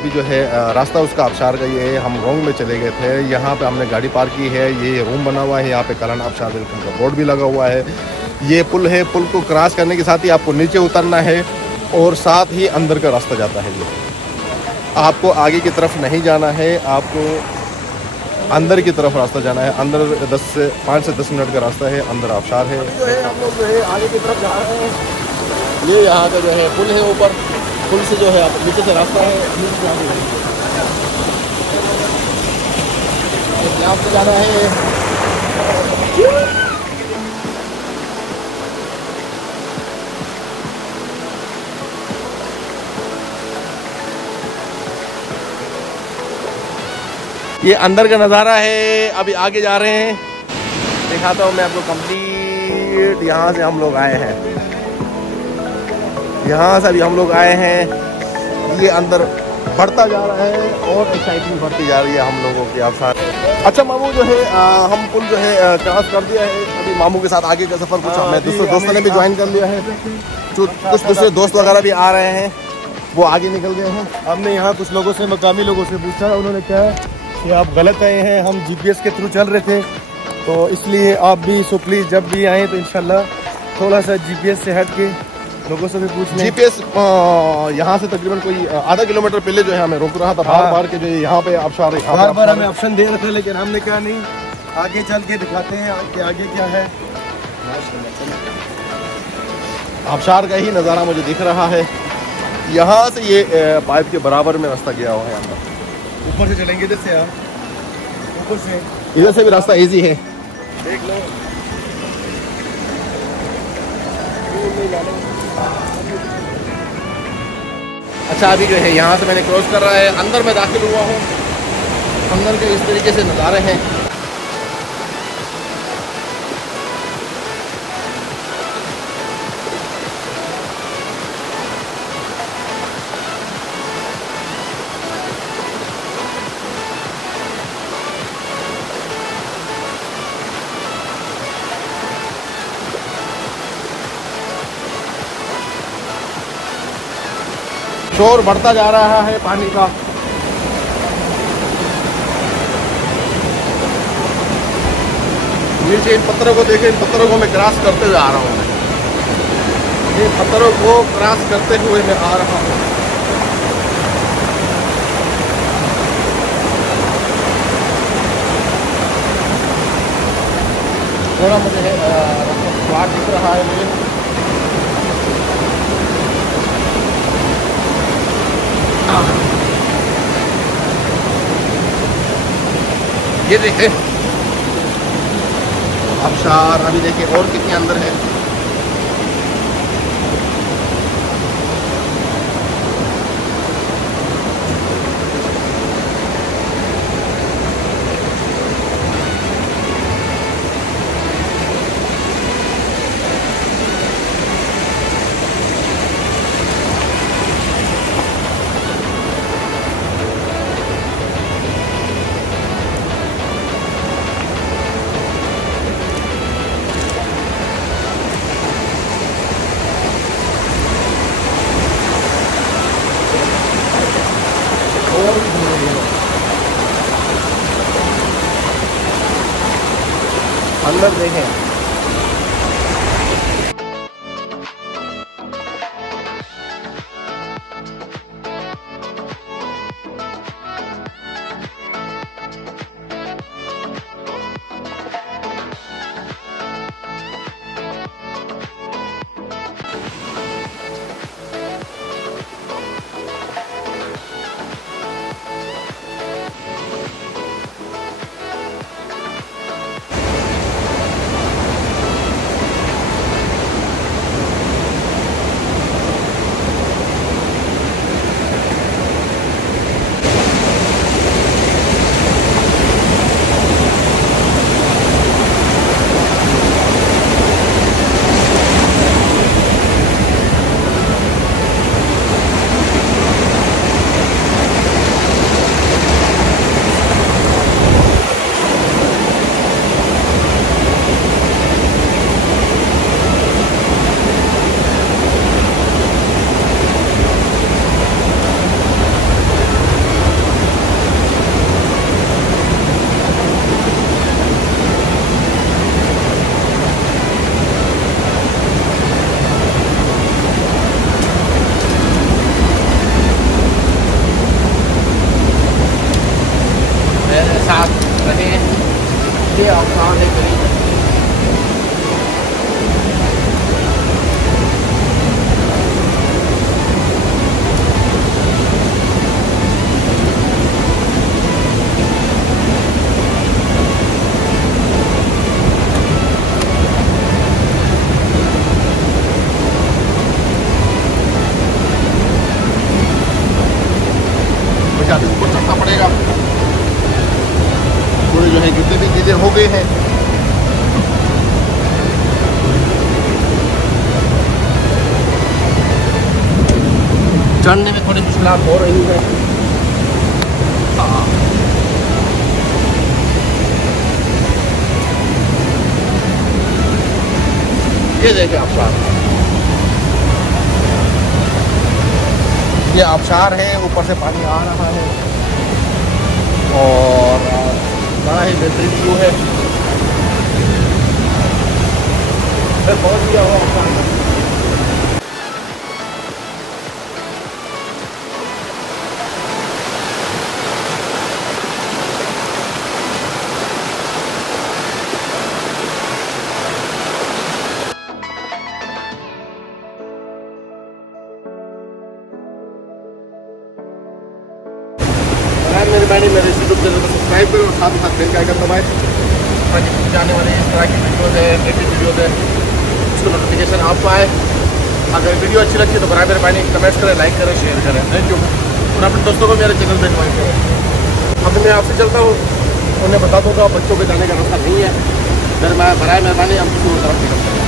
अभी जो है रास्ता उसका आबशार का ये है, हम रोंग में चले गए थे। यहाँ पे हमने गाड़ी पार्क की है, ये रूम बना हुआ है, यहाँ पे कलान आबशार वेलकम का बोर्ड भी लगा हुआ है। ये पुल है, पुल को क्रॉस करने के साथ ही आपको नीचे उतरना है और साथ ही अंदर का रास्ता जाता है। ये आपको आगे की तरफ नहीं जाना है, आपको अंदर की तरफ रास्ता जाना है। अंदर 5 से 10 मिनट का रास्ता है, अंदर आबशार है। जो है हम लोग जो है आगे की तरफ जा रहे हैं। ये यहाँ का जो है पुल है, ऊपर पुल से जो है आप नीचे से रास्ता है, नीचे आगे यहाँ से जाना है। ये अंदर का नज़ारा है। अभी आगे जा रहे हैं, दिखाता हूँ मैं आपको कंप्लीट। यहाँ से हम लोग आए हैं, यहाँ से अभी हम लोग आए हैं। ये अंदर बढ़ता जा रहा है और एक्साइटमेंट बढ़ती जा रही है हम लोगों की। आप साथ अच्छा मामू जो है हम पुल जो है क्रॉस कर दिया है। अभी मामू के साथ आगे का सफ़र कुछ हमें दोस्तों ने भी ज्वाइन कर लिया है। कुछ दूसरे दोस्त वगैरह भी आ रहे हैं, वो आगे निकल गए हैं। हमने यहाँ कुछ लोगों से, मकामी लोगों से पूछा, उन्होंने कहा कि आप गलत आए हैं, हम जीपीएस के थ्रू चल रहे थे, तो इसलिए आप भी सो प्लीज़ जब भी आएँ तो इंशाल्लाह थोड़ा सा जीपीएस से हट के लोगों से भी पूछ लें। जीपीएस यहाँ से तकरीबन कोई आधा किलोमीटर पहले जो है हमें रोक रहा था, बार के जो यहाँ पे आबशार है, बार हमें ऑप्शन दे रहे थे, लेकिन हमने कहा नहीं, आगे चल के दिखाते हैं कि आगे क्या है। आबशार का ही नज़ारा मुझे दिख रहा है। यहाँ से ये पाइप के बराबर में रास्ता गया हुआ है अंदर। ऊपर से चलेंगे, इधर से आप ऊपर से, इधर से भी रास्ता इजी है, देख लो। अच्छा अभी जो है यहाँ से मैंने क्रॉस कर रहा है, अंदर में दाखिल हुआ हूँ। अंदर के इस तरीके से नज़ारे हैं। शोर बढ़ता जा रहा है पानी का। नीचे इन पत्थरों को देखें, इन पत्थरों को मैं क्रॉस करते हुए आ रहा हूँ। ये पत्थरों को क्रॉस करते हुए मैं आ रहा हूँ। थोड़ा मुझे रास्ता दिख रहा है मुझे। ये देखे आबशार, अभी देखिए और कितने अंदर है। अंदर देखें, जो है जितनी भी चीज़ें हो गई हैं चढ़ने में थोड़ी मुश्किलात हो रही है। हाँ ये देखिए आबशार, ये आबशार है, ऊपर से पानी आ रहा है और बड़ा ही बेहतरीन व्यू है। मैं पहुंच गया हूँ आबशार। मेहरबानी मेरे यूट्यूब चैनल को सब्सक्राइब करें और साथ ही साथ बेल का आइकन दबाएं ताकि जाने वाले इस तरह की वीडियोज़ है, लेटेस्ट वीडियोज़ है, उसका नोटिफिकेशन आपको आए। अगर वीडियो अच्छी लगती है तो बराबर मेहरबानी कमेंट करें, लाइक करें, शेयर करें। Thank you. और अपने दोस्तों को मेरे चैनल पर ज्वाइन करें। अब मैं आपसे चलता हूँ, उन्हें बता दूँगा बच्चों के जाने का रास्ता नहीं है। फिर मैं बराबर मेहरबानी हम किसी और तरफ निकलता हूँ।